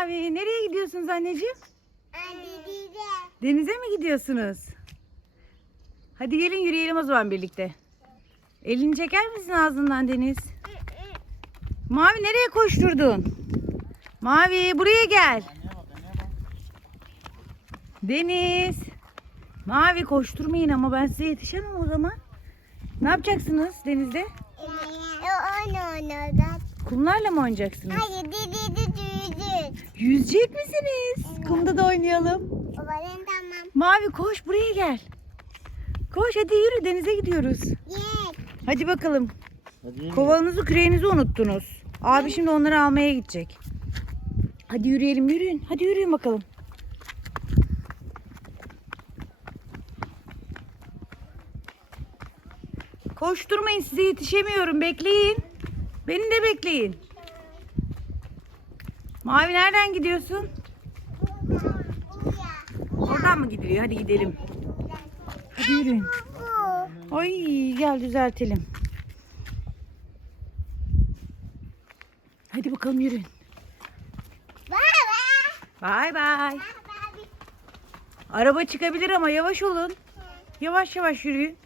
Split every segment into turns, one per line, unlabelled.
Mavi nereye gidiyorsunuz anneciğim?
Anne dede.
Denize mi gidiyorsunuz? Hadi gelin yürüyelim o zaman birlikte. Elini çeker misin ağzından Deniz? Mavi nereye koşturdun? Mavi buraya gel. Deniz. Mavi koşturmayın ama ben size yetişemem o zaman. Ne yapacaksınız denizde? Kumlarla mı oynayacaksınız?
Hayır dede de düğdün.
Yüzecek misiniz? Kumda da oynayalım.
O benim tamam.
Mavi koş buraya gel. Koş hadi yürü denize gidiyoruz.
Yes.
Hadi bakalım.
Hadi
Kovanızı küreğinizi unuttunuz. Abi şimdi onları almaya gidecek. Hadi yürüyelim yürüyün. Hadi yürüyün bakalım. Koşturmayın size yetişemiyorum. Bekleyin. Beni de bekleyin. Mavi nereden gidiyorsun? Oradan mı gidiliyor? Hadi gidelim. Hadi yürüyün. Ay gel düzeltelim. Hadi bakalım yürüyün. Bay bay. Araba çıkabilir ama yavaş olun. Yavaş yavaş yürüyün.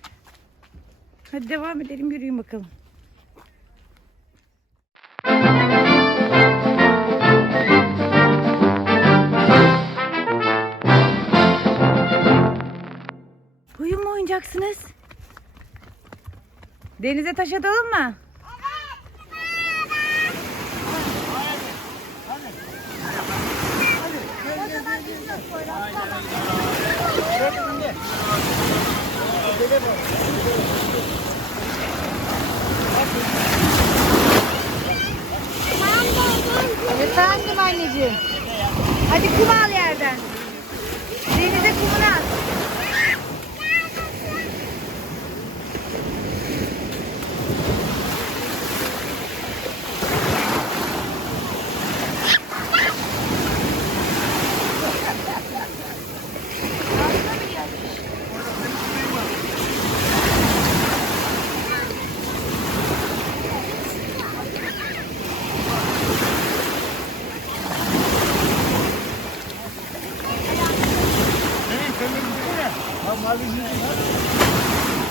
Hadi devam edelim yürüyün bakalım. Oyun mu oynayacaksınız? Denize taş atalım mı? Efendim anneciğim. Hadi kum al yerden. Denize kumunu at.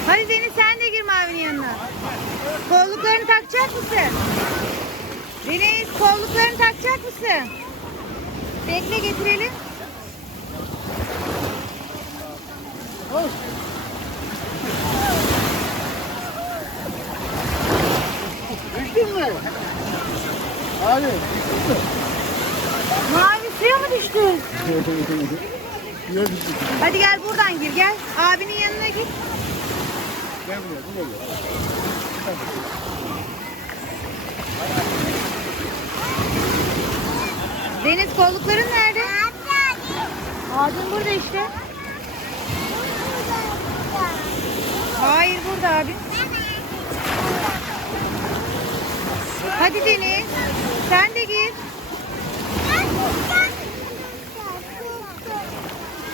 Hadi Deniz sen de gir Mavi'nin yanına. Kolluklarını takacak mısın? Deniz kolluklarını takacak mısın? Bekle getirelim.
Düştün mü? Abi.
Mavi suya mı düştün? Hadi gel buradan gir gel. Abinin yanına git.
Gel buraya, buraya gel.
Deniz kollukların nerede? Abin burada işte. Hayır burada abin. Hadi Deniz. Sen de gir.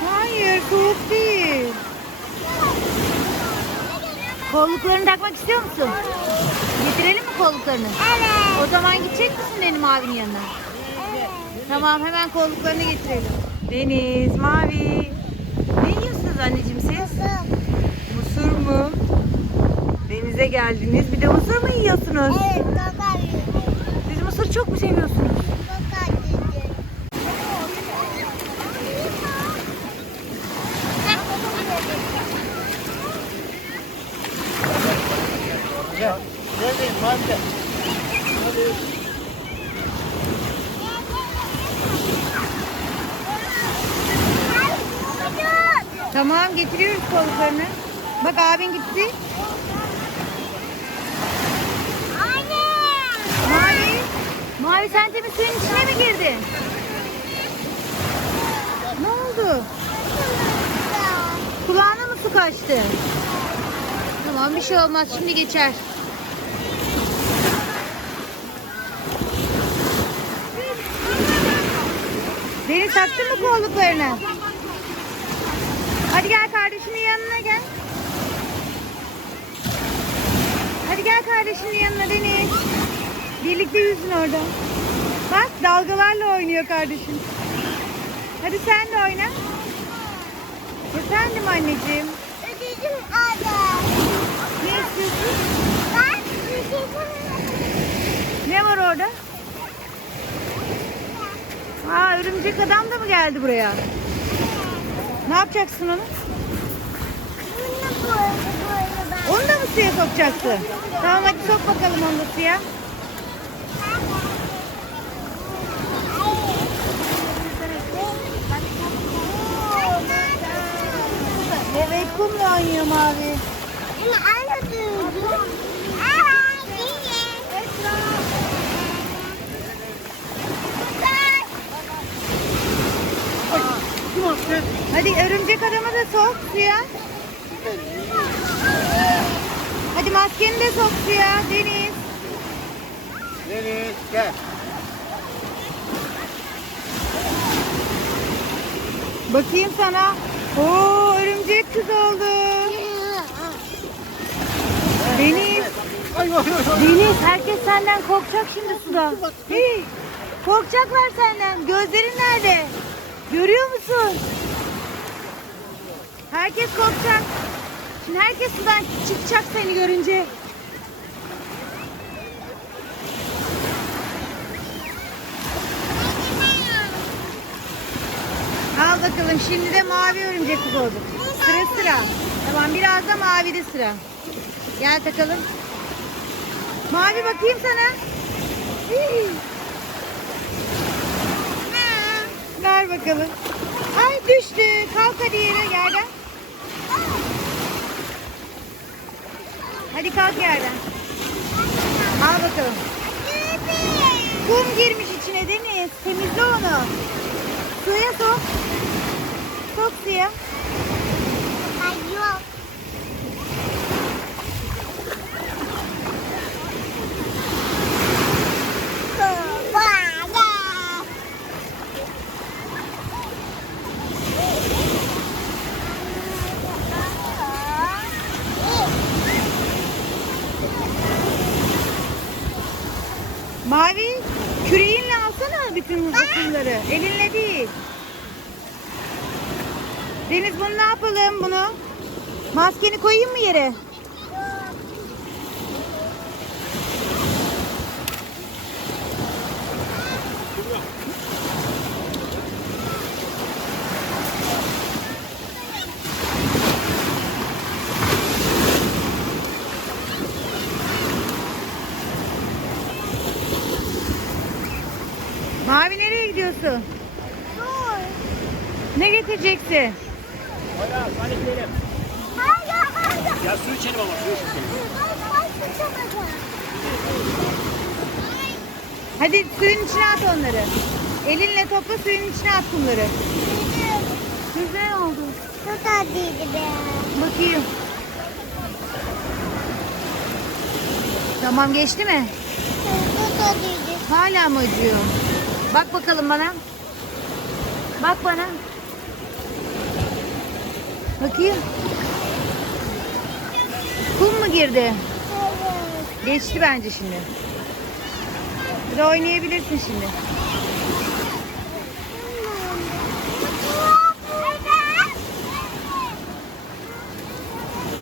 Hayır soğuk değil. Kolluklarını takmak istiyor musun? Getirelim mi kolluklarını?
Evet.
O zaman gidecek misin benim abinin yanına? Tamam hemen kolluklarını getirelim. Deniz, Mavi. Ne yiyorsunuz anneciğim siz? Mısır mı? Denize geldiniz. Bir de mısır mı yiyorsunuz?
Evet kaka
Siz mısır çok mu seviyorsunuz?
Kaka dedi.
Gel. Neredeyim? Hadi gel. Hadi.
Tamam getiriyoruz kolluklarını. Bak abin gitti.
Anne.
Mavi. Mavi sen mi suyun içine mi girdin? Ne oldu? Kulağına mı su kaçtı? Tamam bir şey olmaz şimdi geçer. Deniz taktın mı kolluklarını? Hadi gel kardeşinin yanına gel. Hadi gel kardeşinin yanına Deniz. Birlikte yüzün orada. Bak dalgalarla oynuyor kardeşim. Hadi sen de oyna. Efendim anneciğim.
Ödeydim adam.
Ne istiyorsun?
Ben.
Ne var orada? Aa örümcek adam da mı geldi buraya? Ne yapacaksın onu? Onu da mı suya sokacaksın? Tamam hadi sok bakalım onu da suya. Evet kumla oynuyor mavi.
Ama aynı
Attı?
Hadi örümcek adamı da sok suya. Hadi maskeni de sok suya Deniz.
Deniz gel.
Bakayım sana. Oo örümcek kız oldu. Deniz. Deniz herkes senden korkacak şimdi suda. Hey, korkacaklar senden. Gözlerin nerede? Görüyor musun? Herkes korkacak. Şimdi herkes sudan çıkacak seni görünce. Al bakalım şimdi de mavi örümcek olduk. Sıra sıra. Tamam biraz da mavide sıra. Gel takalım. Mavi bakayım sana. Hii. Ver bakalım. Ay düştü. Kalk hadi yere yerden. Hadi kalk yerden. Al bakalım. Kum girmiş içine Deniz. Temizle onu. Suya sok. Sok suya.
Ay yok. Baba.
Mavi küreğinle alsana bütün kumları. Elinle değil. Deniz bunu ne yapalım bunu? Maskeni koyayım mı yere? Mavi nereye gidiyorsun?
Dur.
Ne getireceksin?
Hala hadi gidelim.
Hayır, hayır.
Ya su içelim ama su içelim.
Hadi suyun içine at onları. Elinle topla suyun içine at kumları. Güzel oldu.
Çok tatlıydı be.
Bakayım. Tamam geçti mi?
Çok tatlıydı.
Hala mı acıyor? Bak bakalım bana. Bak bana. Bakayım. Kum mu girdi? Geçti bence şimdi. Bir de oynayabilirsin şimdi.